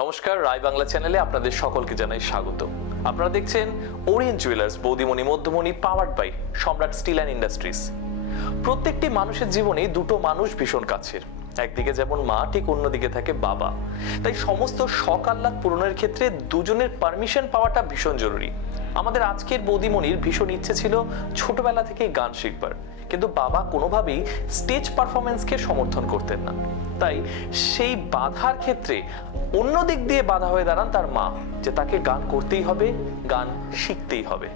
নমস্কার, রায় বাংলা চ্যানেলে আপনাদের সকলকে জানাই স্বাগত। আপনারা দেখছেন ওরিয়েন্ট জুয়েলার্স বৌদিমণি মধ্যমণি পাওয়ার্ড বাই সম্রাট স্টিল অ্যান্ড ইন্ডাস্ট্রিজ। প্রত্যেকটি মানুষের জীবনে দুটো মানুষ ভীষণ কাছের, একদিকে যেমন মা, ঠিক অন্যদিকে থাকে বাবা। তাই সমস্ত শখ আহ্লাদ পূরণের ক্ষেত্রে দুজনের পারমিশন পাওয়াটা ভীষণ জরুরি। আমাদের আজকের বৌদিমণির ভীষণ ইচ্ছে ছিল ছোটবেলা থেকে গান শিখবার, কিন্তু বাবা কোনোভাবেই স্টেজ পারফরমেন্সকে সমর্থন করতেন না। তাই সেই বাধার ক্ষেত্রে অন্য দিক দিয়ে বাধা হয়ে দাঁড়ান তার মা, যে তাকে গান করতেই হবে, গান শিখতেই হবে।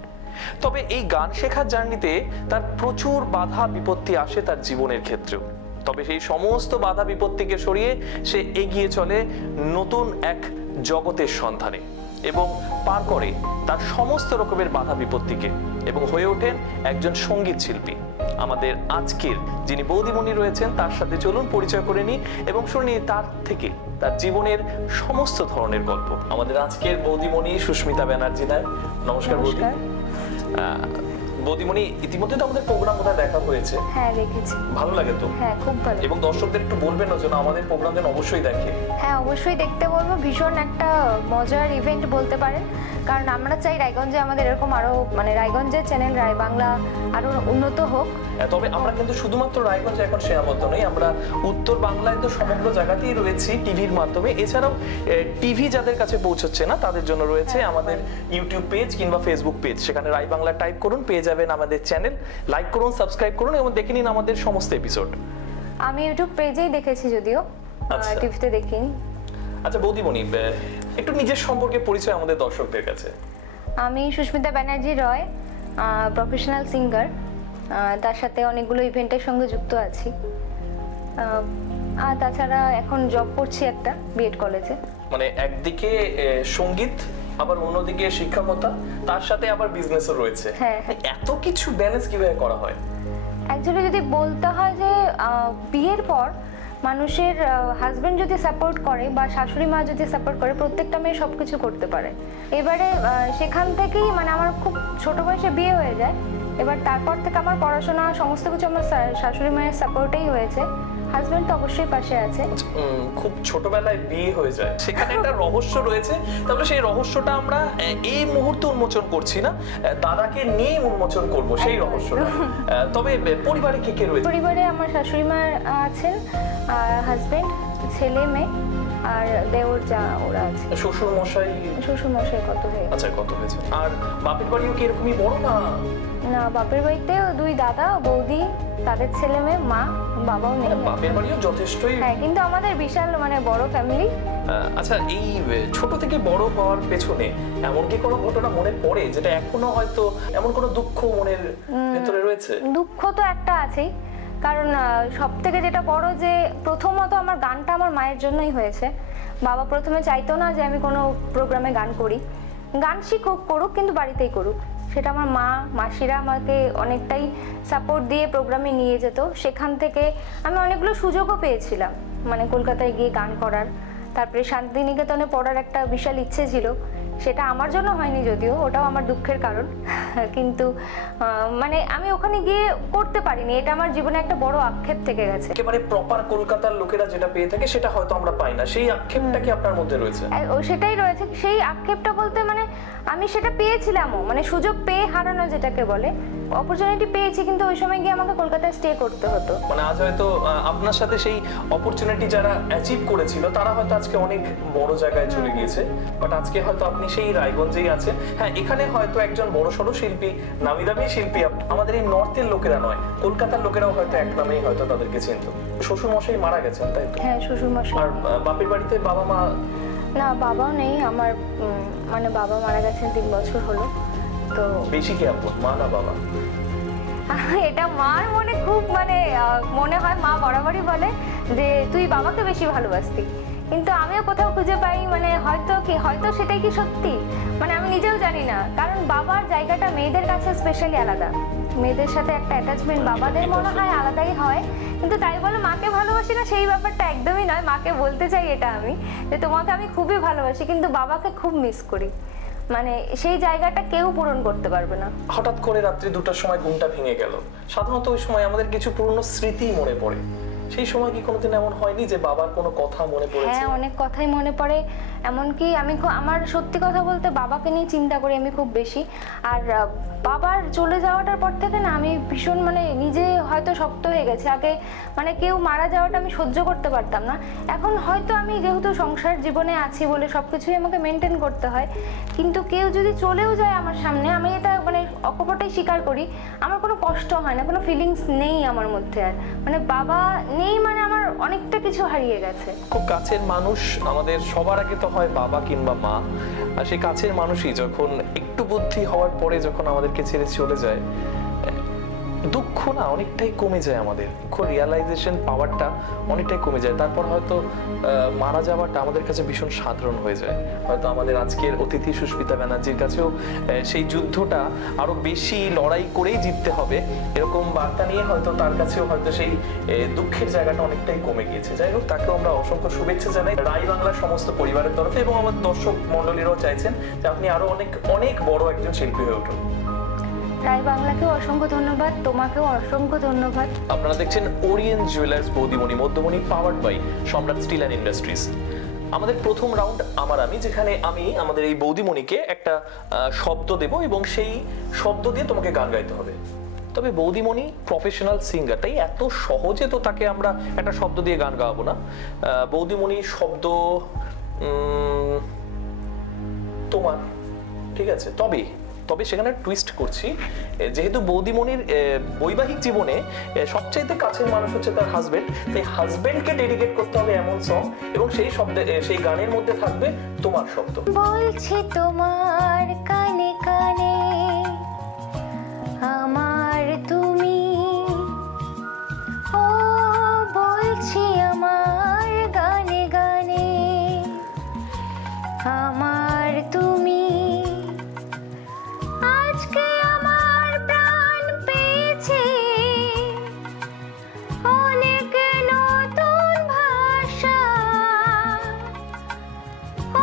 তবে এই গান শেখার জার্নিতে তার প্রচুর বাধা বিপত্তি আসে তার জীবনের ক্ষেত্রেও। তবে সেই সমস্ত বাধা বিপত্তিকে সরিয়ে সে এগিয়ে চলে নতুন এক জগতের সন্ধানে এবং পার করে তার সমস্ত রকমের বাধা বিপত্তিকে এবং হয়ে ওঠেন একজন সঙ্গীত শিল্পী। আমাদের আজকের যিনি বৌদিমণি রয়েছেন তার সাথে চলুন পরিচয় করে নিই এবং শুনি তার থেকে তার জীবনের সমস্ত ধরনের গল্প। আমাদের আজকের বৌদিমণি সুস্মিতা ব্যানার্জি নায়। নমস্কার বৌদি। বৌদিমণি, ইতিমধ্যে তো আমাদের প্রোগ্রাম বোধহয় দেখা হয়েছে। হ্যাঁ, দেখেছি। ভালো লাগে তো? হ্যাঁ, খুব ভালো। এবং দর্শকদের একটু বলবেন না যেন আমাদের প্রোগ্রাম যেন অবশ্যই দেখে। হ্যাঁ, অবশ্যই দেখতে বলবো। ভীষণ একটা মজার ইভেন্ট বলতে পারেন, কারণ আমরা চাই রায়গঞ্জে আমাদের এরকম আরো রায়গঞ্জের চ্যানেল রায় বাংলা আরো উন্নত হোক। তবে আমরা কিন্তু শুধুমাত্র রায়গঞ্জে এখন সীমাবদ্ধ নই, আমরা উত্তর বাংলায় তো সমগ্র জায়গাতেই রয়েছি টিভির মাধ্যমে। এছাড়াও টিভি যাদের কাছে পৌঁছচ্ছে না তাদের জন্য রয়েছে আমাদের ইউটিউব পেজ কিংবা ফেসবুক পেজ। সেখানে রায় বাংলা টাইপ করুন, পেয়ে যাবেন আমাদের চ্যানেল। লাইক করুন, সাবস্ক্রাইব করুন এবং দেখে নিন আমাদের সমস্ত এপিসোড। আমি ইউটিউব পেজেই দেখেছি, যদিও টিভিতে দেখিনি। আচ্ছা বৌদিমণি, একটু নিজের সম্পর্কে পরিচয় আমাদের দর্শকদের কাছে। আমি সুস্মিতা ব্যানার্জি রয়, প্রফেশনাল সিঙ্গার। তার সাথে অনেকগুলো ইভেন্টের সঙ্গে যুক্ত আছি। আর তাছাড়া এখন জব করছি একটা বিএড কলেজে। মানে একদিকে সঙ্গীত, আবার অন্যদিকে শিক্ষকতা, তার সাথে আবার বিজনেসও রয়েছে। হ্যাঁ, এত কিছু ব্যালেন্স কিভাবে করা হয়? অ্যাকচুয়ালি যদি বলতে হয় যে বিয়ের পর মানুষের হাজবেন্ড যদি সাপোর্ট করে বা শাশুড়ি মা যদি সাপোর্ট করে, প্রত্যেকটা মেয়ে সবকিছু করতে পারে। এবারে সেখান থেকেই আমার খুব ছোট বয়সে বিয়ে হয়ে যায়। এবার তারপর থেকে আমার পড়াশোনা সমস্ত কিছু আমার শাশুড়ি মায়ের সাপোর্টেই হয়েছে। হাজবেন্ড তো অবশ্যই পাশে আছে। খুব ছোটবেলায় বিয়ে হয়ে যায়, সেখানে একটা রহস্য রয়েছে। তবে সেই রহস্যটা আমরা এই মুহূর্তে উন্মোচন করছি না, দাদাকে নিয়ে উন্মোচন করব সেই রহস্যটা। তবে পরিবারে কে কে রয়েছে? পরিবারে আমার শাশুড়ি মা আছেন, আর হাজবেন্ড, ছেলে মেয়ে আর দেওর যা ওরা আছে। শ্বশুর মশাই? শ্বশুর মশাই কত হয়েছে? আচ্ছা, কত হয়েছে? আর বাপের বাড়িও কি এরকমই বড় না? না, বাপের বাড়িতেও দুই দাদা বৌদি, তাদের ছেলে মেয়ে, মা বাবাও নেই। বাপের বাড়িও যথেষ্টই। হ্যাঁ, কিন্তু আমাদের বিশাল বড় ফ্যামিলি। আচ্ছা, এই ছোট থেকে বড় হওয়ার পেছনে এমন কি কোনো ঘটনা মনে পড়ে যেটা এখনো হয়তো এমন কোনো দুঃখ মনের ভেতরে রয়েছে? দুঃখ তো একটা আছেই, কারণ সব থেকে যেটা বড় যে প্রথমত আমার গানটা আমার মায়ের জন্যই হয়েছে। বাবা প্রথমে চাইতো না যে আমি কোনো প্রোগ্রামে গান করি, গান শিখুক, করুক, কিন্তু বাড়িতেই করুক। সেটা আমার মা মাসিরা আমাকে অনেকটাই সাপোর্ট দিয়ে প্রোগ্রামে নিয়ে যেত। সেখান থেকে আমি অনেকগুলো সুযোগও পেয়েছিলাম, কলকাতায় গিয়ে গান করার। তারপরে শান্তিনিকেতনে পড়ার একটা বিশাল ইচ্ছে ছিল, সেটা আমার জন্য হয়নি, যদিও ওটাও আমার দুঃখের কারণ। কিন্তু আমি ওখানে গিয়ে করতে পারিনি, এটা আমার জীবনে একটা বড় আক্ষেপ থেকে গেছে। একেবারে প্রপার কলকাতার লোকেরা যেটা পেয়ে থাকে সেটা হয়তো আমরা পাই না, সেই আক্ষেপটা কি আপনার মধ্যে রয়েছে? সেটাই রয়েছে, সেই আক্ষেপটা বলতে আমি সেটা পেয়েছিলামও, সুযোগ পেয়ে হারানো যেটাকে বলে। অপরচুনিটি পেয়েছি, কিন্তু ওই সময় গিয়ে আমাকে কলকাতায় স্টে করতে হতো। আজ হয়তো আপনার সাথে সেই অপরচুনিটি যারা অ্যাচিভ করেছিল তারা হয়তো আজকে অনেক বড় জায়গায় চলে গিয়েছে, বাট আজকে হয়তো আপনি সেই রায়গঞ্জেই আছেন। হ্যাঁ, এখানে হয়তো একজন বড়সড় শিল্পী, নামি দামি শিল্পী আমাদের এই নর্থের লোকেরা নয়, কলকাতার লোকেরাও হয়তো এক নামেই হয়তো তাদেরকে চিনত। শ্বশুর মশাই মারা গেছেন, তাই তো? হ্যাঁ, শ্বশুর মশাই। আর বাপের বাড়িতে বাবা মা? না, বাবাও নেই আমার, বাবা মারা গেছেন 3 বছর হলো। তো বেশি কি আপন, মা না বাবা? এটা মার মনে খুব মনে হয়, মা বরাবরই বলে যে তুই বাবাকে বেশি ভালোবাসতি, কিন্তু আমিও কোথাও খুঁজে পাই হয়তো সেটাই কি সত্যি, আমি নিজেও জানি না। কারণ বাবার জায়গাটা মেয়েদের কাছে স্পেশালি আলাদা, মেয়েদের সাথে একটা অ্যাটাচমেন্ট বাবাদের মনে হয় আলাদাই হয়। কিন্তু তাই বলে মাকে ভালোবাসি না সেই ব্যাপারটা একদমই নয়। মাকে বলতে চাই এটা আমি, যে তোমাকে আমি খুবই ভালোবাসি, কিন্তু বাবাকে খুব মিস করি। সেই জায়গাটা কেউ পূরণ করতে পারবে না। হঠাৎ করে রাত্রি 2টার সময় ঘুমটা ভেঙে গেল, সাধারণত ওই সময় আমাদের কিছু পুরনো স্মৃতি মনে পড়ে, সেই সময় কি কোনোদিন এমন হয়নি যে বাবার কোনো কথা মনে পড়েছে? হ্যাঁ, অনেক কথাই মনে পড়ে। এমনকি আমি আমার সত্যি কথা বলতে বাবাকে নিয়ে চিন্তা করি আমি খুব বেশি। আর বাবার চলে যাওয়াটার পর থেকে না আমি ভীষণ মানে নিজে হয়তো শক্ত হয়ে গেছে। আগে মানে কেউ মারা যাওয়াটা আমি সহ্য করতে পারতাম না। এখন হয়তো আমি যেহেতু সংসার জীবনে আছি বলে সবকিছুই আমাকে মেনটেন করতে হয়, কিন্তু কেউ যদি চলেও যায় আমার সামনে, আমি এটা মানে অকপটেই স্বীকার করি, আমার কোনো কষ্ট হয় না, কোনো ফিলিংস নেই আমার মধ্যে। আর মানে বাবা নেই মানে আমার অনেকটা কিছু হারিয়ে গেছে। খুব কাছের মানুষ আমাদের সবার আগে তো হয় বাবা কিংবা মা, আর সেই কাছের মানুষই যখন একটু বুদ্ধি হওয়ার পরে যখন আমাদেরকে ছেড়ে চলে যায়, দুঃখ না অনেকটাই কমে যায়, আমাদের দুঃখ রিয়ালাইজেশন পাওয়ারটা অনেকটাই কমে যায়। তারপর হয়তো মারা যাওয়াটা আমাদের কাছে ভীষণ সাধারণ হয়ে যায়। হয়তো আমাদের আজকের অতিথি সুস্মিতা ব্যানার্জির কাছেও সেই যুদ্ধটা আরো বেশি লড়াই করেই জিততে হবে এরকম বার্তা নিয়ে হয়তো তার কাছেও হয়তো সেই দুঃখের জায়গাটা অনেকটাই কমে গিয়েছে। যাই হোক, তাকেও আমরা অসংখ্য শুভেচ্ছা জানাই রাই বাংলার সমস্ত পরিবারের তরফে, এবং আমার দর্শক মন্ডলীরাও চাইছেন যে আপনি আরো অনেক অনেক বড় একজন শিল্পী হয়ে উঠুন। রাই বাংলাকেও অসংখ্য ধন্যবাদ, তোমাকেও অসংখ্য ধন্যবাদ। আপনারা দেখছেন ওরিয়েন্ট জুয়েলার্স বৌদিমণি মধ্যমণি পাওয়ার্ড বাই সম্রাট স্টিল অ্যান্ড ইন্ডাস্ট্রিজ। আমাদের প্রথম রাউন্ড আমার আমি, যেখানে আমি আমাদের এই বৌদিমণিকে একটা শব্দ দেব এবং সেই শব্দ দিয়ে তোমাকে গান গাইতে হবে। তবে বৌদিমণি প্রফেশনাল সিঙ্গার, তাই এত সহজে তো তাকে আমরা একটা শব্দ দিয়ে গান গাওয়াবো না। বৌদিমণি শব্দ তোমার, ঠিক আছে? তবে সেখানে টুইস্ট করছি, যেহেতু বৌদিমণির বৈবাহিক জীবনে সবচাইতে কাছের মানুষ হচ্ছে তার হাজবেন্ড, তাই হাজবেন্ডকে ডেডিকেট করতে হবে এমন সং, এবং সেই শব্দে সেই গানের মধ্যে থাকবে তোমার শব্দ। বলছি তোমার কানে কানে আমার তুমি, ও বলছি আমার গানে গানে আমার তুমি। আজকে আমার প্রাণ পেয়েছে অনেক নতুন ভাষা,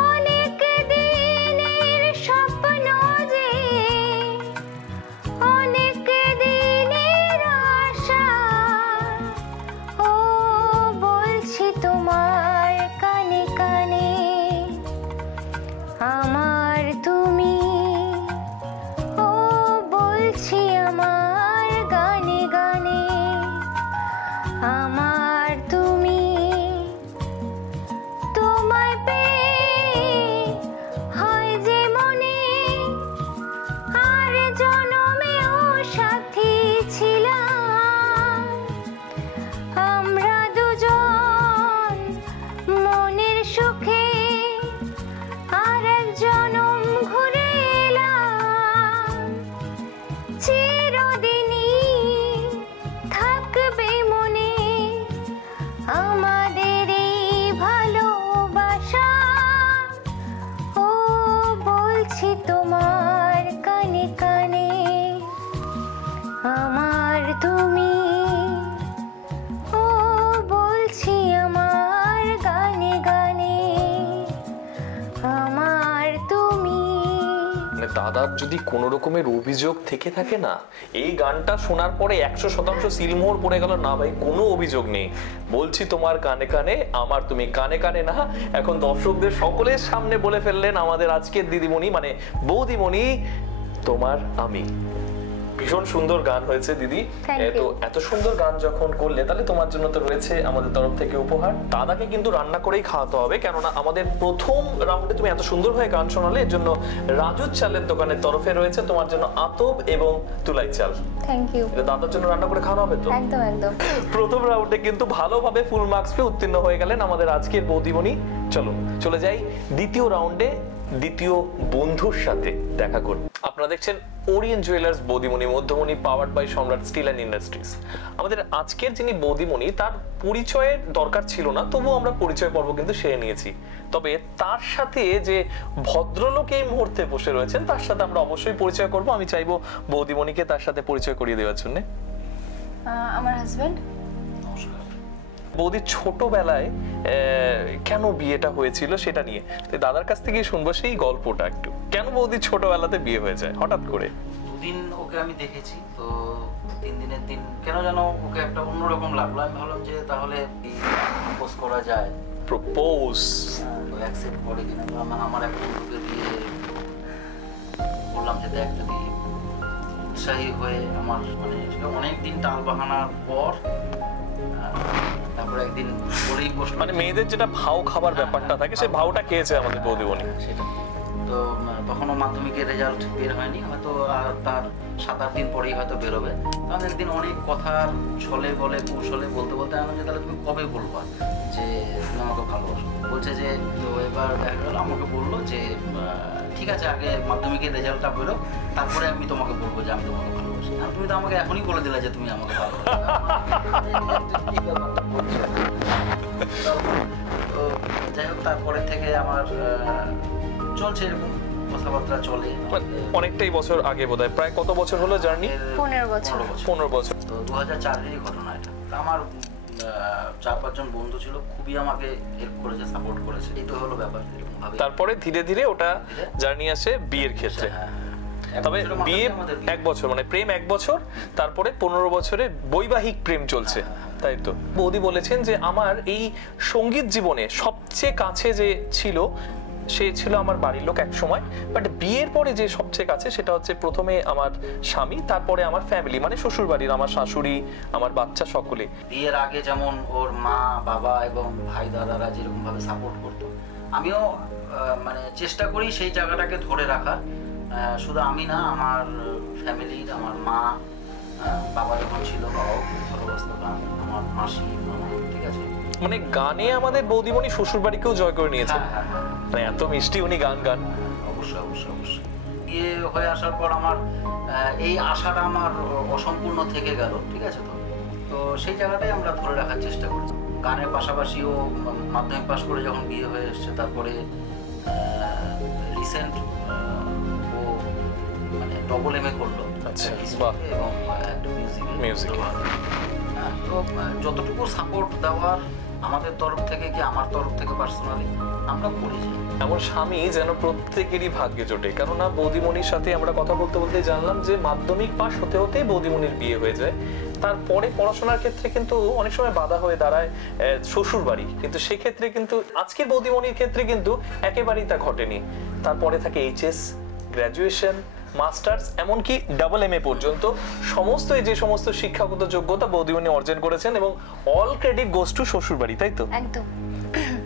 অনেক দিনের স্বপ্ন যে, অনেক দিনের আশা, ও বলছি তোমার কানে কানে আমার তুমি, ও বলছি আমার গানে গানে আমার তুমি। তোমায় পেয়ে হয় যে মনে আর জনমেও সাথী ছিলাম, আমরা দুজন মনের সুখে আর এক জনম ঘুরে এলাম। চিরদিনই থাকবে মনে আমাদের এই ভালোবাসা, ও বলছি তোমার কানে কানে আমার তুমি, ও বলছি আমার গানে গানে আমার তুমি। দাদার যদি কোনো রকমের অভিযোগ থেকে থাকে না, এই গানটা শোনার পরে 100% সিলমোহর পড়ে গেল, না ভাই কোনো অভিযোগ নেই। বলছি তোমার কানে কানে আমার তুমি, কানে কানে না, এখন দর্শকদের সকলের সামনে বলে ফেললেন আমাদের আজকের দিদিমণি মানে বৌদিমণি তোমার আমি। ভীষণ সুন্দর গান হয়েছে দিদি। তো এত সুন্দর গান যখন করলে, তাহলে তোমার জন্য তো রয়েছে আমাদের তরফ থেকে উপহার। দাদাকে কিন্তু রান্না করেই খাওয়াতে হবে, কেননা আমাদের প্রথম রাউন্ডে তুমি এত সুন্দর হয়ে গান শোনালে, এর জন্য রাজুর চালের দোকানের তরফে রয়েছে তোমার জন্য আতপ এবং তুলাই চাল। Thank you. এটা দাদার জন্য রান্না করে খাওয়া হবে তো? একদম একদম। প্রথম রাউন্ডে কিন্তু ভালোভাবে ফুল মার্কস পেয়ে উত্তীর্ণ হয়ে গেলেন আমাদের আজকের বৌদিমণি। চলো চলে যাই দ্বিতীয় রাউন্ডে, দ্বিতীয় বন্ধুর সাথে দেখা করুন। আপনারা দেখছেন ওরিয়েন্ট জুয়েলার্স বৌদিমণি মধ্যমণি পাওয়ার্ড বাই সম্রাট স্টিল অ্যান্ড ইন্ডাস্ট্রিজ। আমাদের আজকের যিনি বৌদিমণি, তার পরিচয়ের দরকার ছিল না, তবুও আমরা পরিচয় পর্ব কিন্তু সেরে নিয়েছি। তবে তার সাথে যে ভদ্রলোক এই মুহূর্তে বসে রয়েছেন, তার সাথে আমরা অবশ্যই পরিচয় করব। আমি চাইবো বৌদিমণিকে তার সাথে পরিচয় করিয়ে দেওয়ার জন্য। আমার হাজবেন্ড। বৌদির ছোটবেলায় কেন বিয়েটা হয়েছিল সেটা নিয়ে দাদার কাছ থেকে শুনবো সেই গল্পটা একটু। কেন বৌদির ছোটবেলাতে বিয়ে হয়ে যায় হঠাৎ করে? দুদিন ওকে আমি দেখেছি, তো 3 দিনের দিন কেন যেন ওকে একটা অন্যরকম লাগলো। আমি ভাবলাম যে তাহলে প্রপোজ করা যায়, প্রপোজ ও অ্যাকসেপ্ট করে কিনা। মানে আমার এক বন্ধুকে দিয়ে বললাম যে দেখ, যদি উৎসাহী হয়ে আমার মানে সেটা অনেকদিন টাল বাহানার পর তারপরে একদিন বলেই বসলো, মানে মেয়েদের যেটা ভাও খাবার ব্যাপারটা থাকে সেই ভাওটা খেয়েছে আমাদের বৌদিমণি। সেটা তো তখনও মাধ্যমিকের রেজাল্ট বের হয়নি, হয়তো আর তার 7-8 দিন পরেই হয়তো বেরোবে। তখন একদিন অনেক কথার ছলে বলে কৌশলে বলতে বলতে আমি যে তাহলে তুমি কবে বলবা যে তুমি আমাকে ভালোবাসো। বলছে যে তো এবার দেখা গেল আমাকে বললো যে ঠিক আছে আগে মাধ্যমিকের রেজাল্টটা বেরো, তারপরে আমি তোমাকে বলবো যে আমি তোমাকে ভালোবাসি। আর তুমি তো আমাকে এখনই বলে দিলে যে তুমি আমাকে ভালোবাসো। তো যাই হোক, তারপরে থেকে আমার চলছে এরকম কথাবার্তা চলে। অনেকটাই বছর আগে বোধহয়, প্রায় কত বছর হলো জার্নি? 15 বছর। 15 বছর। তো 2004-এরই ঘটনা এটা। আমার 4-5 জন বন্ধু ছিল, খুবই আমাকে হেল্প করেছে, সাপোর্ট করেছে। এই তো হলো ব্যাপার এরকম ভাবে। তারপরে ধীরে ধীরে ওটা জার্নি আসে বিয়ের ক্ষেত্রে। তবে বিয়ে 1 বছর, মানে প্রেম 1 বছর, তারপরে 15 বছরের বৈবাহিক প্রেম চলছে, তাই তো? বৌদি বলেছেন যে আমার এই সঙ্গীত জীবনে সবচেয়ে কাছে যে ছিল সে ছিল আমার বাড়ির লোক এক সময়, বাট বিয়ের পরে যে সবচেয়ে কাছে সেটা হচ্ছে প্রথমে আমার স্বামী, তারপরে আমার ফ্যামিলি, মানে শ্বশুর বাড়ির আমার শাশুড়ি, আমার বাচ্চা, সকলে। বিয়ের আগে যেমন ওর মা বাবা এবং ভাই দাদারা যেরকম ভাবে সাপোর্ট করতো, আমিও মানে চেষ্টা করি সেই জায়গাটাকে ধরে রাখার। শুধু আমি না, আমার ফ্যামিলির, আমার মা, বাবা যখন ছিল বাবাও খুব ভালোবাসতো গান, আমার মাসি, মামা, ঠিক আছে। মানে গানে আমাদের বৌদিমণি শ্বশুর বাড়িকেও জয় করে নিয়েছেন। মানে এত মিষ্টি উনি গান গান। অবশ্যই অবশ্যই অবশ্যই। বিয়ে হয়ে আসার পর আমার এই আশাটা আমার অসম্পূর্ণ থেকে গেল, ঠিক আছে। তো তো সেই জায়গাটাই আমরা ধরে রাখার চেষ্টা করি। গানের পাশাপাশিও মাধ্যমিক পাশ করে যখন বিয়ে হয়ে এসছে, তারপরে রিসেন্ট ও মানে ডবল MA করলো। আচ্ছা, এবং মিউজিকে। তো যতটুকু সাপোর্ট দেওয়ার আমাদের তরফ থেকে কি আমার তরফ থেকে পার্সোনালি আমরা করেছি। এমন স্বামী যেন প্রত্যেকেরই ভাগ্যে জোটে। কেননা বৌদিমণির সাথে আমরা কথা বলতে বলতে জানলাম যে মাধ্যমিক পাস হতে হতেই বৌদিমণির বিয়ে হয়ে যায়। তারপরে পড়াশোনার ক্ষেত্রে কিন্তু অনেক সময় বাধা হয়ে দাঁড়ায় শ্বশুর বাড়ি, কিন্তু সেক্ষেত্রে কিন্তু আজকের বৌদিমণির ক্ষেত্রে কিন্তু একেবারেই তা ঘটেনি। তারপরে থাকে HS, গ্র্যাজুয়েশন, মাস্টার্স, এমনকি ডাবল MA পর্যন্ত সমস্ত এই যে সমস্ত শিক্ষাগত যোগ্যতা বৌদিমণি অর্জন করেছেন, এবং অল ক্রেডিট গোস টু শ্বশুরবাড়ি, তাই তো? একদম।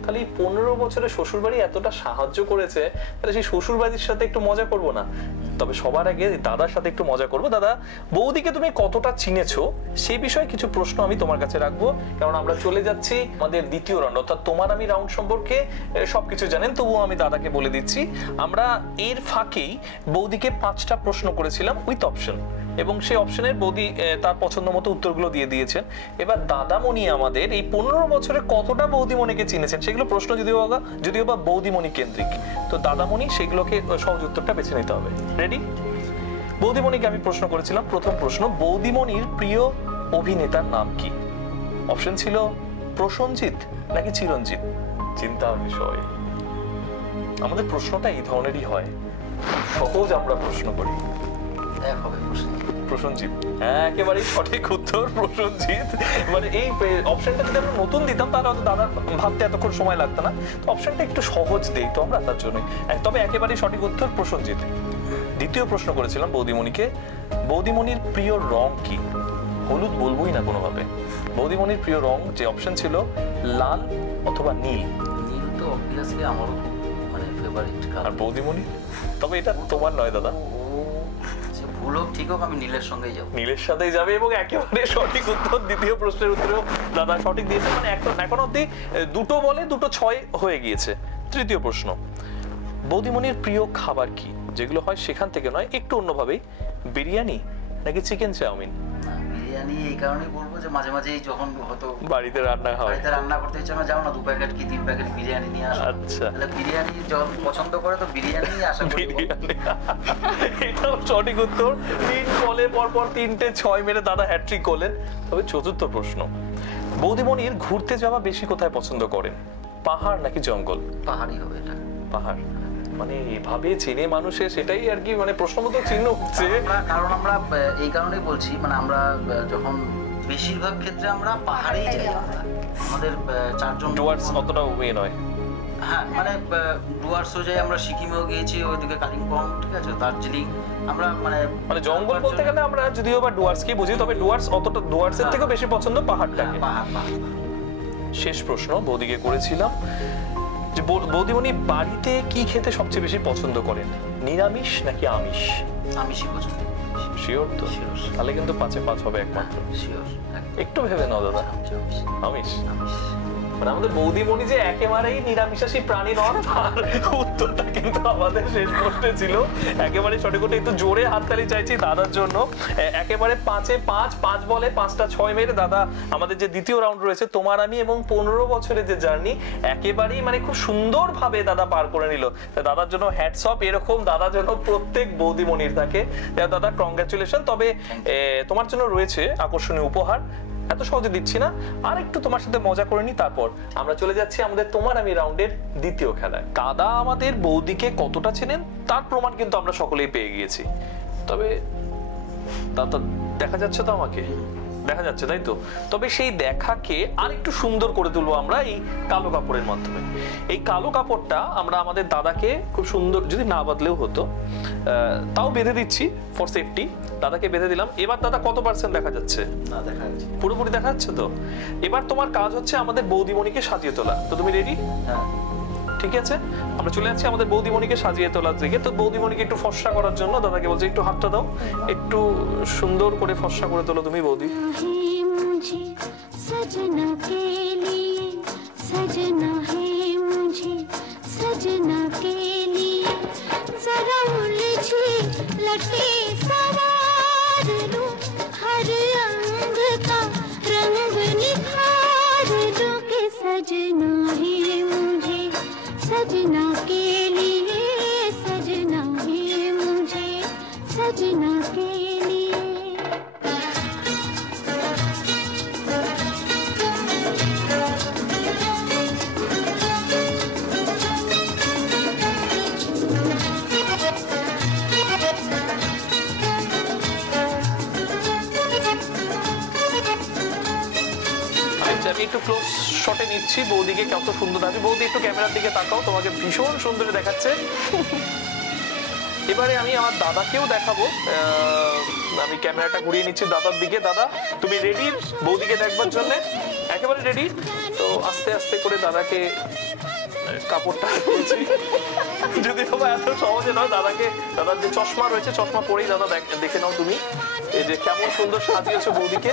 তাহলে 15 বছরে শ্বশুরবাড়ি এতটা সাহায্য করেছে, তাহলে সেই শ্বশুরবাড়ির সাথে একটু মজা করব না? তবে সবার আগে দাদার সাথে একটু মজা করব। দাদা, বৌদিকে তুমি কতটা চিনেছো সেই বিষয়ে কিছু প্রশ্ন আমি তোমার কাছে রাখবো, কারণ আমরা চলে যাচ্ছি আমাদের দ্বিতীয় রাউন্ড, অর্থাৎ তোমার আমি রাউন্ড সম্পর্কে সবকিছু জানেন, তবুও আমি দাদাকে বলে দিচ্ছি। আমরা এর ফাঁকেই বৌদিকে 5টা প্রশ্ন করেছিলাম উইথ অপশন, এবং সেই অপশনের বৌদি তার পছন্দ মতো উত্তরগুলো দিয়ে দিয়েছেন। এবার দাদামণি আমাদের এই 15 বছরে কতটা বৌদিমণিকে চিনেছেন সেগুলো প্রশ্ন যদিও বা বৌদিমণি কেন্দ্রিক, তো দাদামণি সেগুলোকে সহজ উত্তরটা বেছে নিতে হবে। রেডি? বৌদিমণিকে আমি প্রশ্ন করেছিলাম, প্রথম প্রশ্ন, বৌদিমণির প্রিয় অভিনেতার নাম কি? অপশন ছিল প্রসেনজিৎ নাকি চিরঞ্জিত। চিন্তার বিষয়। আমাদের প্রশ্নটা এই ধরনেরই হয়, সহজ আমরা প্রশ্ন করি। প্রসেনজিৎ, একেবারেই সঠিক উত্তর, প্রসেনজিৎ। মানে এই অপশনটা যদি আমরা নতুন দিতাম তাহলে হয়তো দাদার ভাবতে এতক্ষণ সময় লাগতো না, তো অপশনটা একটু সহজ দেই তো আমরা তার জন্য। তবে একেবারেই সঠিক উত্তর প্রসেনজিৎ। দ্বিতীয় প্রশ্ন করেছিলাম বৌদিমণিকে, বৌদিমণির প্রিয় রং কি? হলুদ বলবোই না কোনোভাবে। বৌদিমণির প্রিয় রং যে অপশন ছিল লাল অথবা নীল। নীল তো অবভিয়াসলি আমারও মানে ফেভারিট কালার। আর বৌদিমণি? তবে এটা তোমার নয় দাদা, ভুল হোক ঠিক হোক আমি নীলের সঙ্গেই যাবো। নীলের সাথেই যাবে, এবং একেবারে সঠিক উত্তর। দ্বিতীয় প্রশ্নের উত্তরেও দাদা সঠিক দিয়েছে, মানে এখন অব্দি 2 বলে 2 6 হয়ে গিয়েছে। তৃতীয় প্রশ্ন, বৌদিমণির প্রিয় খাবার কি? যেগুলো হয় সেখান থেকে নয়, একটু অন্যভাবেই, বিরিয়ানি নাকি চিকেন চাউমিন? বিরিয়ানি এই কারণেই বলবো যে মাঝে মাঝেই যখন হয়তো বাড়িতে রান্না হয়, বাড়িতে রান্না করতে ইচ্ছে না, যাও না 2 প্যাকেট কি 3 প্যাকেট বিরিয়ানি নিয়ে আসো। আচ্ছা, তাহলে বিরিয়ানি যখন পছন্দ করে তো বিরিয়ানি আশা করি। এটাও সঠিক উত্তর। 3 বলে পরপর 3টে 6 মেরে দাদা হ্যাট্রিক করলেন। তবে চতুর্থ প্রশ্ন, বৌদিমণির ঘুরতে যাওয়া বেশি কোথায় পছন্দ করেন? পাহাড় নাকি জঙ্গল? পাহাড়ই হবে এটা। পাহাড়। মানে এভাবে চেনে মানুষে, সেটাই আর কি মানে প্রশ্নবোধক চিহ্ন হচ্ছে। কারণ আমরা এই কারণেই বলছি, মানে আমরা যখন বেশিরভাগ ক্ষেত্রে আমরা পাহাড়েই যাই, আমাদের 4 জন ডুয়ার্স অতটা ওয়ে নয়। হ্যাঁ, মানে ডুয়ার্সও যাই, আমরা সিকিমেও গিয়েছি, ওইদিকে কালিম্পং, ঠিক আছে, দার্জিলিং, আমরা মানে জঙ্গল বলতে গেলে আমরা যদিও বা ডুয়ার্সকে বুঝি, তবে ডুয়ার্স অতটা, ডুয়ার্সের থেকে বেশি পছন্দ পাহাড়টাকে। শেষ প্রশ্ন বৌদিকে করেছিলাম যে বৌদিমণি বাড়িতে কি খেতে সবচেয়ে বেশি পছন্দ করেন, নিরামিষ নাকি আমিষ? আমিষই পছন্দ। শিওর তো? তাহলে কিন্তু 5-এ 5 হবে একমাত্র। শিওর, একটু ভেবে নাও দাদা। আমিষ? আমিষ। মানে আমাদের বৌদিমণি যে একেবারেই নিরামিষাশী প্রাণী নন, তার উত্তরটা কিন্তু আমাদের শেষ প্রশ্নে ছিল। একেবারে সঠিক উত্তর, একটু জোরে হাততালি চাইছি দাদার জন্য। একেবারে 5-এ 5, 5 বলে 5টা 6 মেরে দাদা আমাদের যে দ্বিতীয় রাউন্ড রয়েছে তোমার আমি এবং 15 বছরের যে জার্নি, একেবারেই মানে খুব সুন্দরভাবে দাদা পার করে নিল। দাদার জন্য হ্যাটস অফ, এরকম দাদার জন্য প্রত্যেক বৌদিমণির থাকে। দাদা কংগ্রাচুলেশন। তবে তোমার জন্য রয়েছে আকর্ষণীয় উপহার, এত সহজে দিচ্ছি না, আর একটু তোমার সাথে মজা করে নি, তারপর আমরা চলে যাচ্ছি আমাদের তোমার আমি রাউন্ডের দ্বিতীয় খেলায়। দাদা আমাদের বৌদিকে কতটা চেনেন তার প্রমাণ কিন্তু আমরা সকলেই পেয়ে গিয়েছি। তবে দাদা দেখা যাচ্ছে তো, আমাকে দেখা যাচ্ছে তাই তো? তবে সেই দেখাকে আরেকটু সুন্দর করে তুলবো আমরা এই কালো কাপড়ের মাধ্যমে। এই কালো কাপড়টা আমরা আমাদের দাদাকে খুব সুন্দর, যদি না বাদলেও হতো, তাও বেঁধে দিচ্ছি ফর সেফটি। দাদাকে বেঁধে দিলাম। এবার দাদা কত % দেখা যাচ্ছে? না, দেখা যাচ্ছে। পুরোপুরি দেখা যাচ্ছে তো? এবার তোমার কাজ হচ্ছে আমাদের বৌদিমণিকে সাজিয়ে তোলা। তো তুমি রেডি? হ্যাঁ, ঠিক আছে, আমরা চলে যাচ্ছি আমাদের বৌদিমণিকে সাজিয়ে তোলার দিকে। তো বৌদিমণিকে একটু ফর্সা করার জন্য দাদাকে বলছি একটু হাতটা দাও, একটু সুন্দর করে ফর্সা করে তোলো তুমি বৌদি। सजना के लिए सजना है मुझे सजना के लिए जरा उलझी लटे सवार लूं हर अंग का रंग निखार दूं कि सजना है मुझे सजना के लिए सजना है मुझे सजना के लिए। আমি একটু ক্লোজ শটে নিচ্ছি বৌদিকে, কত সুন্দর আছে বৌদি। একটু ক্যামেরার দিকে তাকাও, তোমাকে ভীষণ সুন্দর দেখাচ্ছে। এবারে আমি আমার দাদাকেও দেখাবো। আমি ক্যামেরাটা ঘুরিয়ে নিচ্ছি দাদার দিকে। দাদা তুমি রেডি বৌদিকে দেখবার জন্য? একেবারে রেডি। তো আস্তে আস্তে করে দাদাকে কাপড়টা খুলছি, যদি বাবা এত সহজে নয়। দাদাকে, দাদার যে চশমা রয়েছে, চশমা পরেই দাদা দেখে নাও তুমি, এই যে কেমন সুন্দর সাজিয়েছো বৌদিকে।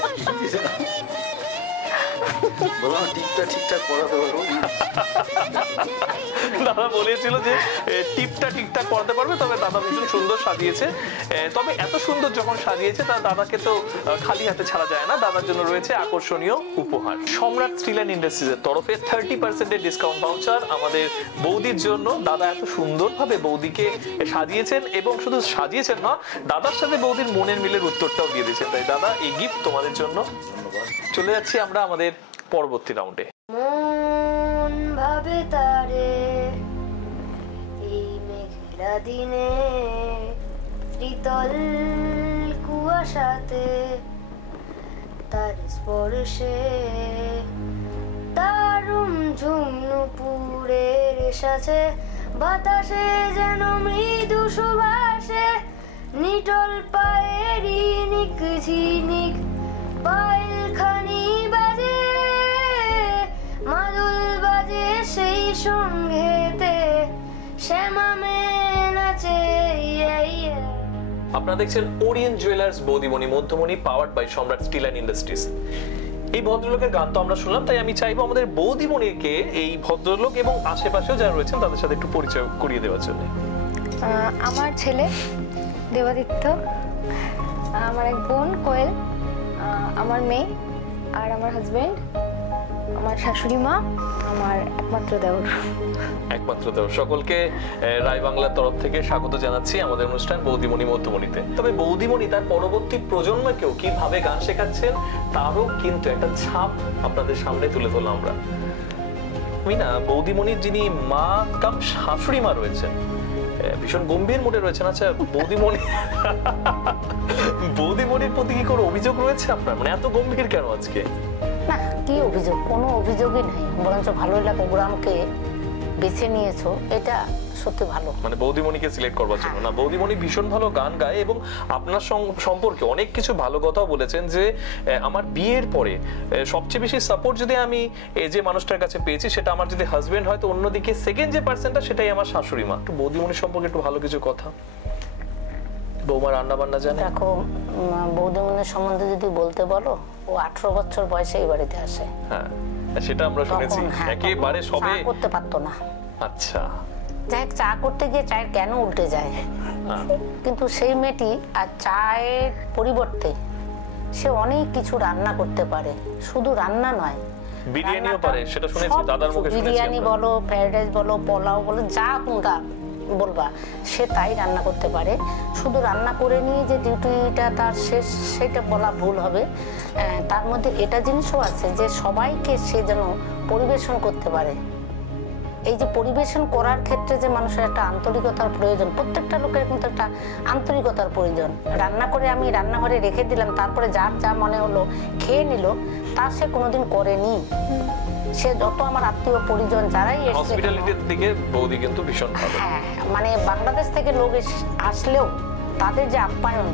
বললাম টিপটা ঠিকঠাক পরাতে পারবো। দাদা বলেছিল যে টিপটা ঠিকঠাক পরাতে পারবে, তবে দাদা ভীষণ সুন্দর সাজিয়েছে। তবে এত সুন্দর যখন সাজিয়েছে, তার দাদাকে তো খালি হাতে ছাড়া যায় না। দাদার জন্য রয়েছে আকর্ষণীয় উপহার। সম্রাট স্টিল অ্যান্ড ইন্ডাস্ট্রিজের তরফে 30% ডিসকাউন্ট ভাউচার আমাদের বৌদির জন্য। দাদা এত সুন্দরভাবে বৌদিকে সাজিয়েছেন, এবং শুধু সাজিয়েছেন না, দাদার সাথে বৌদির মনের মিলের উত্তরটাও দিয়ে দিয়েছেন। তাই দাদা এই গিফট তোমাদের জন্য। চলে যাচ্ছি আমরা আমাদের পরবর্তী রাউন্ডে। মন ভাবে তারে এই মেঘলা দিনে শীতল কুয়াশাতে তার স্পর্শে দারুণ ঝুমনুপুরের এসেছে বাতাসে যেন মৃদু সুবাসে নিটল পায়েরই নিক ঝিনিক পাইলখানি বাজে মাদুল বাজে সেই সঙ্গেতে শ্যামা মেয়ে নাচে। আপনারা দেখছেন ওরিয়েন্ট জুয়েলার্স বৌদিমণি মধ্যমণি, পাওয়ার্ড বাই সম্রাট স্টিল অ্যান্ড ইন্ডাস্ট্রিজ। এই ভদ্রলোকের গান তো আমরা শুনলাম, তাই আমি চাইবো আমাদের বৌদিমণিকে এই ভদ্রলোক এবং আশেপাশেও যারা রয়েছেন তাদের সাথে একটু পরিচয় করিয়ে দেওয়ার জন্য। আমার ছেলে দেবাদিত্য, আমার এক বোন কোয়েল, আমার মেয়ে, আর আমার হাজবেন্ড, আমার শাশুড়ি মা, আমার একমাত্র দেওর। একমাত্র দেওর। সকলকে রায় বাংলার তরফ থেকে স্বাগত জানাচ্ছি আমাদের অনুষ্ঠান বৌদিমণি মধ্যমণিতে। তবে বৌদিমণি তার পরবর্তী প্রজন্মকেও কিভাবে গান শেখাচ্ছেন তারও কিন্তু একটা ছাপ আপনাদের সামনে তুলে ধরলাম আমরা। আমি না বৌদিমণির যিনি মা কাম শাশুড়ি মা রয়েছেন, ভীষণ গম্ভীর মোডে রয়েছেন। আচ্ছা বৌদিমণির প্রতি কি কোনো অভিযোগ রয়েছে আপনার, মানে এত গম্ভীর কেন আজকে? না, কি অভিযোগ? কোনো অভিযোগই নাই, বরঞ্চ ভালোই লাগে প্রোগ্রামকে বেছে নিয়েছো, এটা সত্যি ভালো। মানে বৌদিমণিকে সিলেক্ট করবার জন্য না, বৌদিমণি ভীষণ ভালো গান গায় এবং আপনার সম্পর্কে অনেক কিছু ভালো কথাও বলেছেন যে আমার বিয়ের পরে সবচেয়ে বেশি সাপোর্ট যদি আমি এই যে মানুষটার কাছে পেয়েছি সেটা আমার যদি হাজবেন্ড হয়, তো অন্যদিকে সেকেন্ড যে পার্সনটা সেটাই আমার শাশুড়ি মা। একটু বৌদিমণির সম্পর্কে একটু ভালো কিছু কথা। বৌমা রান্না বান্না জানে? দেখো, বৌদিমণির সম্বন্ধে যদি বলতে বলো, ও 18 বছর বয়সে এই বাড়িতে আসে। হ্যাঁ, সেটা আমরা শুনেছি। একেবারে সবে চা করতে পারতো না। আচ্ছা, যাই চা করতে গিয়ে চায়ের কেন উল্টে যায়, কিন্তু সেই মেয়েটি আর চায়ের পরিবর্তে সে অনেক কিছু রান্না করতে পারে। শুধু রান্না নয়, বিরিয়ানিও পারে, সেটা শুনেছি দাদার মুখে শুনেছি। বিরিয়ানি বলো, ফ্রাইড রাইস বলো, পোলাও বলো, যা তোমরা বলবা সে তাই রান্না করতে পারে। শুধু রান্না করে নিয়ে যে ডিউটিটা তার শেষ, সেটা বলা ভুল হবে। তার মধ্যে এটা জিনিসও আছে যে সবাইকে সে যেন পরিবেশন করতে পারে। এই যে পরিবেশন করার ক্ষেত্রে যে মানুষের একটা আন্তরিকতার প্রয়োজন, প্রত্যেকটা লোকের কিন্তু একটা আন্তরিকতার প্রয়োজন। রান্না করে আমি রান্নাঘরে রেখে দিলাম, তারপরে যার যা মনে হলো খেয়ে নিল, তা সে কোনোদিন করেনি। সে যত আমার আত্মীয় পরিজন যারাই এসেছে, হসপিটালিটির দিকে বৌদি কিন্তু ভীষণ ভালো। হ্যাঁ, মানে বাংলাদেশ থেকে লোক আসলেও তাদের যে আপ্যায়ন,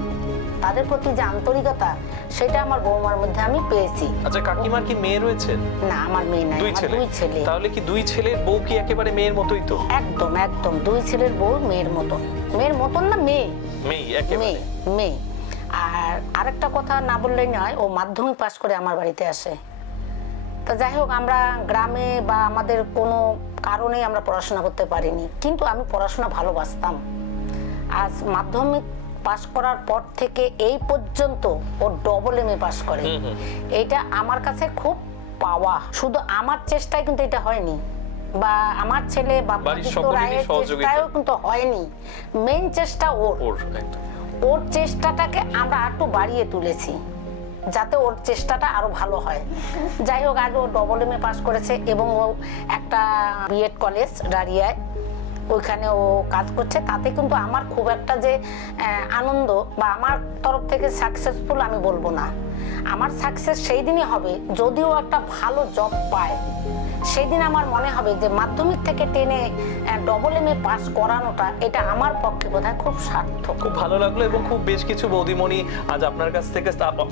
তাদের প্রতি যে আন্তরিকতা, সেটা আমার বৌমার মধ্যে আমি পেয়েছি। আচ্ছা, কাকিমার কি মেয়ে রয়েছে? না, আমার মেয়ে নাই, দুই ছেলে। তাহলে কি দুই ছেলের বউ কি একেবারে মেয়ের মতোই? তো একদম একদম, দুই ছেলের বউ মেয়ের মতন। মেয়ের মতন না, মেয়ে, একেবারে মেয়ে। আর আরেকটা কথা না বললেই নয়, ও মাধ্যমিক পাস করে আমার বাড়িতে আসে। তা যাই হোক, আমরা গ্রামে বা আমাদের কোনো কারণেই আমরা পড়াশোনা করতে পারিনি, কিন্তু আমি পড়াশোনা ভালোবাসতাম। আজ মাধ্যমিক পাস করার পর থেকে এই পর্যন্ত ও ডবল এম এ পাস করে। এটা আমার কাছে খুব পাওয়া। শুধু আমার চেষ্টায় কিন্তু এটা হয়নি, বা আমার ছেলে বা রায়ের চেষ্টায়ও কিন্তু হয়নি। মেইন চেষ্টা ওর চেষ্টাটাকে আমরা একটু বাড়িয়ে তুলেছি যাতে ওর চেষ্টাটা আরো ভালো হয়। যাই হোক, আজ ও ডবল এম এ পাস করেছে এবং ও একটা বিএড কলেজ রাড়িয়ায়, ওইখানে ও কাজ করছে। তাতে কিন্তু আমার খুব একটা যে আনন্দ বা আমার তরফ থেকে সাকসেসফুল আমি বলবো না। আমার সাকসেস সেই দিনই হবে যদিও একটা ভালো জব পায়। সেই দিন আমার মনে হবে যে মাধ্যমিক থেকে টেনে ডবল এম এ পাস করানোটা, এটা আমার পক্ষে বোধহয় খুব সার্থক। খুব ভালো লাগলো এবং খুব বেশ কিছু বৌদিমণি আজ আপনার কাছ থেকে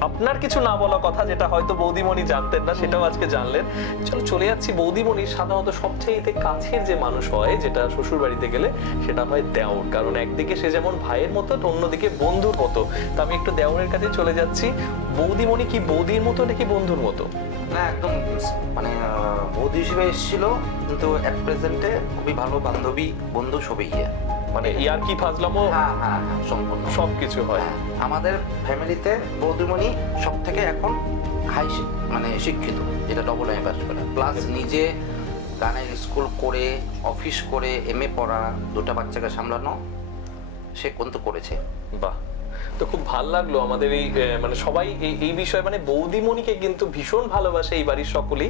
আপনার কিছু না বলা কথা যেটা হয়তো বৌদিমণি জানতেন না, সেটাও আজকে জানলেন। চলে যাচ্ছি। বৌদিমণি সাধারণত সবচেয়ে কাছের যে মানুষ হয়, যেটা শ্বশুর বাড়িতে গেলে, সেটা হয় দেওর। কারণ একদিকে সে যেমন ভাইয়ের মতো, অন্যদিকে বন্ধুর মতো। তো আমি একটু দেওরের কাছে চলে যাচ্ছি। বৌদিমণি কি বৌদির মতো নাকি বন্ধুর মতো? না, একদম মানে বৌদি হিসেবে এসেছিল, কিন্তু এট প্রেজেন্টে খুবই ভালো বান্ধবী, বন্ধু সবই। মানে ইয়ার কি ফাজলামো, হ্যাঁ, সম্পূর্ণ সবকিছু হয়। আমাদের ফ্যামিলিতে বৌদিমণি সব থেকে এখন হাই মানে শিক্ষিত, যেটা ডবল এম এ পাস করে, প্লাস নিজে গানের স্কুল করে, অফিস করে, এম এ পড়া, দুটো বাচ্চাকে সামলানো সে কিন্তু করেছে। বাহ, তো খুব ভালো লাগলো আমাদের এই মানে সবাই এই বিষয়ে, মানে বৌদিমণিকে কিন্তু ভীষণ ভালোবাসে এই বাড়ির সকলেই।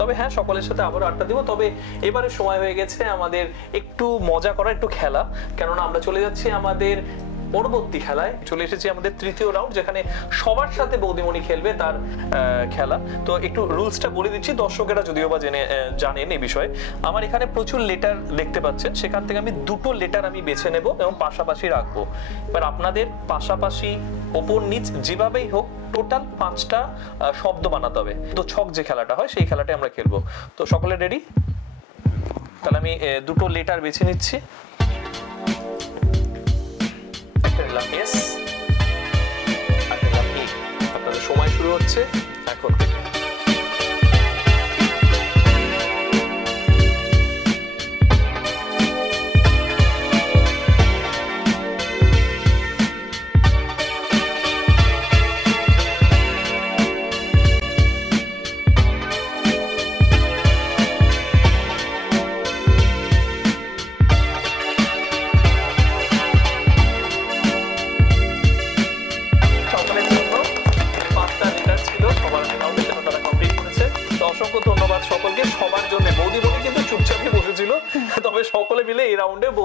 তবে হ্যাঁ, সকলের সাথে আবারও আড্ডা দিব। তবে এবারে সময় হয়ে গেছে আমাদের একটু মজা করা, একটু খেলা। কেননা আমরা চলে যাচ্ছি আমাদের পরবর্তী খেলায়। চলে এসেছি আমাদের তৃতীয় রাউন্ড, যেখানে সবার সাথে বৌদিমণি খেলবে তার খেলা। তো একটু রুলসটা বলে দিচ্ছি, দর্শকেরা যদিও বা জানেন এই বিষয়ে। আমার এখানে প্রচুর লেটার দেখতে পাচ্ছেন, সেখান থেকে আমি দুটো লেটার আমি বেছে নেব এবং পাশাপাশি রাখবো। এবার আপনাদের পাশাপাশি, ওপর নিচ যেভাবেই হোক, টোটাল 5টা শব্দ বানাতে হবে। তো ছক যে খেলাটা হয়, সেই খেলাটাই আমরা খেলবো। তো সকলে রেডি? তাহলে আমি দুটো লেটার বেছে নিচ্ছি। আপনাদের সময় শুরু হচ্ছে এখন থেকে।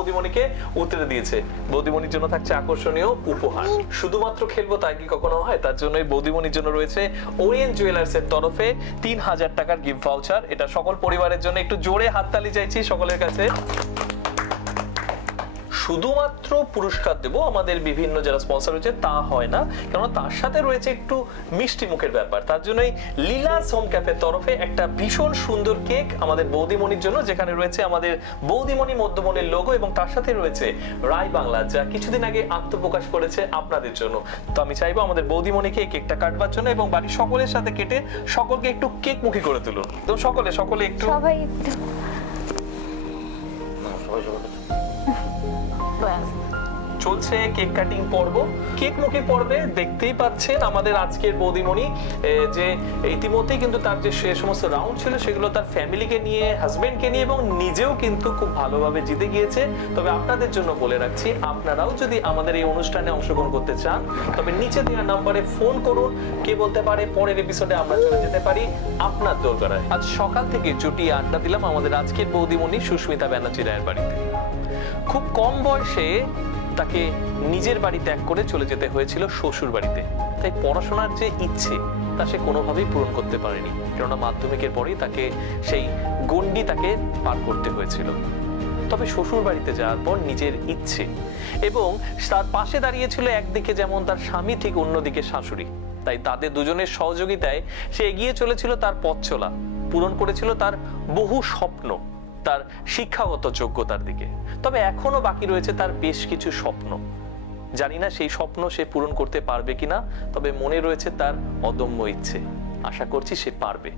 বৌদিমণিকে উতরে দিয়েছে। বৌদিমণির জন্য থাকছে আকর্ষণীয় উপহার। শুধুমাত্র খেলবো তাই কি কখনো হয়? তার জন্যই বৌদিমণির জন্য রয়েছে ওরিয়েন্ট জুয়েলার্স এর তরফে 3000 টাকার গিফট ভাউচার। এটা সকল পরিবারের জন্য। একটু জোরে হাততালি চাইছি সকলের কাছে। শুধুমাত্র পুরস্কার দেব আমাদের বিভিন্ন যারা স্পন্সর হয়েছে তা হয় না, কারণ তার সাথে রয়েছে একটু মিষ্টি মুখের ব্যাপার। তার জন্যই লীলাস হোম ক্যাফের তরফে একটা ভীষণ সুন্দর কেক আমাদের বৌদিমণির জন্য, যেখানে রয়েছে আমাদের বৌদিমণি মধ্যমণির লোগো এবং তার সাথে রয়েছে রায় বাংলা, যা কিছুদিন আগে আত্মপ্রকাশ করেছে আপনাদের জন্য। তো আমি চাইবো আমাদের বৌদিমণিকে এই কেকটা কাটবার জন্য এবং বাড়ির সকলের সাথে কেটে সকলকে একটু কেক মুখী করে তুলুন। তো সকলে একটু সবাই একটু চলছে কেক কাটিং পর্ব। কেক মুখী পর্বে দেখতেই পাচ্ছেন আমাদের আজকের বৌদিমণি যে ইতিমধ্যেই কিন্তু তার যে সমস্ত রাউন্ড ছিল সেগুলো তার ফ্যামিলিকে নিয়ে, হাজবেন্ডকে নিয়ে এবং নিজেও কিন্তু খুব ভালোভাবে জিতে গিয়েছে। তবে আপনাদের জন্য বলে রাখছি, আপনারাও যদি আমাদের এই অনুষ্ঠানে অংশগ্রহণ করতে চান তবে নিচে দেওয়া নাম্বারে ফোন করুন। কে বলতে পারে পরের এপিসোডে আমরা চলে যেতে পারি আপনার দোরগোড়ায়। আজ সকাল থেকে জুটিয়ে আড্ডা দিলাম আমাদের আজকের বৌদিমণি সুস্মিতা ব্যানার্জি রায়ের বাড়িতে। খুব কম বয়সে তাকে নিজের বাড়ি ত্যাগ করে চলে যেতে হয়েছিল শ্বশুর বাড়িতে। তাই পড়াশোনার যে ইচ্ছে তা সে কোনোভাবেই পূরণ করতে পারেনি, কেননা মাধ্যমিকের পরেই তাকে সেই গণ্ডি তাকে পার করতে হয়েছিল। তবে শ্বশুর বাড়িতে যাওয়ার পর নিজের ইচ্ছে এবং তার পাশে দাঁড়িয়েছিল একদিকে যেমন তার স্বামী, ঠিক অন্যদিকে শাশুড়ি। তাই তাদের দুজনের সহযোগিতায় সে এগিয়ে চলেছিল তার পথ চলা, পূরণ করেছিল তার বহু স্বপ্ন, তার শিক্ষাগত যোগ্যতার দিকে। তবে এখনো বাকি রয়েছে তার বেশ কিছু স্বপ্ন। জানি না সেই স্বপ্ন সে পূরণ করতে পারবে কিনা, তবে মনে রয়েছে তার অদম্য ইচ্ছে। আশা করছি সে পারবে।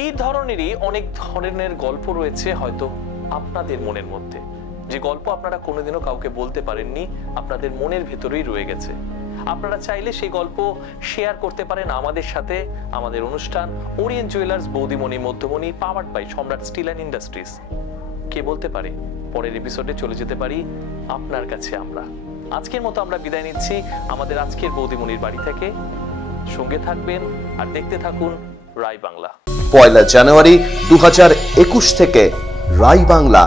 এই ধরনেরই অনেক ধরনের গল্প রয়েছে হয়তো আপনাদের মনের মধ্যে, যে গল্প আপনারা কোনোদিনও কাউকে বলতে পারেননি, আপনাদের মনের ভেতরেই রয়ে গেছে। আপনারা চাইলে সেই গল্প শেয়ার করতে পারেন আমাদের সাথে। আমাদের অনুষ্ঠান ওরিয়েন্ট জুয়েলার্স বৌদিমণি মধ্যমণি পাওয়ার্ড বাই সম্রাট স্টিল অ্যান্ড ইন্ডাস্ট্রিজ। কে বলতে পারে পরের এপিসোডে চলে যেতে পারি আপনার কাছে আমরা। আজকের মতো আমরা বিদায় নিচ্ছি আমাদের আজকের বৌদিমণির বাড়ি থেকে। সঙ্গে থাকবেন আর দেখতে থাকুন রায় বাংলা। 1 জানুয়ারি 2021 থেকে রায় বাংলা।